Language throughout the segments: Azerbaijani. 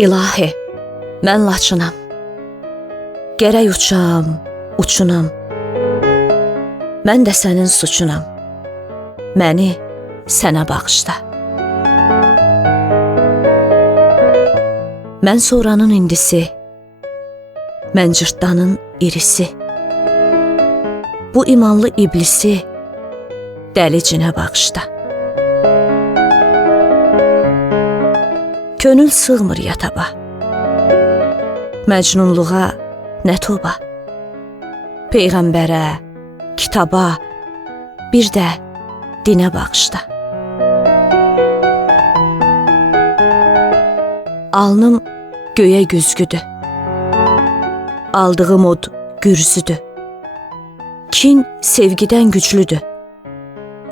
İlahi, mən Laçınam. Gərək uçam, uçunam. Mən də sənin suçunam. Məni sənə bağışla. Mən soranın indisi, mən cırtdanın irisi. Bu imanlı iblisi dəlicinə bağışla. Könül sığmır yataba, məcnunluğa nə toba. Peyğəmbərə, kitaba, bir də dinə bağışla. Alnım göyə güzgüdür, aldığım od gürzüdür. Kin sevgidən güclüdür,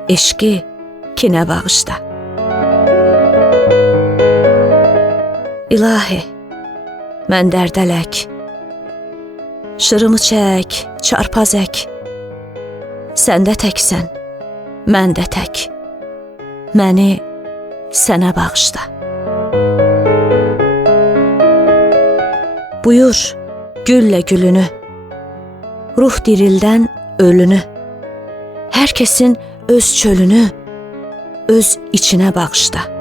eşqi kinə bağışla. İlahi, mən dərdələk, şırımı çək, çarpaz ək. Sən də təksən, mən də tək. Məni sənə bağışla. Buyur, güllə gülünü, ruh dirildən ölünü. Hər kəsin öz çölünü, öz içinə bağışla.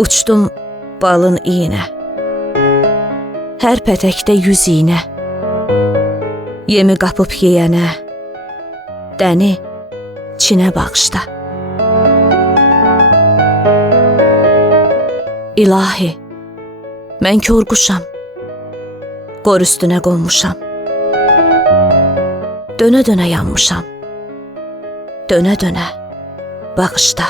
Uçdum balın iyinə, hər pətəkdə 100 iynə. Yemi qapıb yeyənə, dəni Çinə bağışla. İlahi, mən korquşam, qor üstünə qonmuşam. Dönə-dönə yanmışam, dönə-dönə bağışla.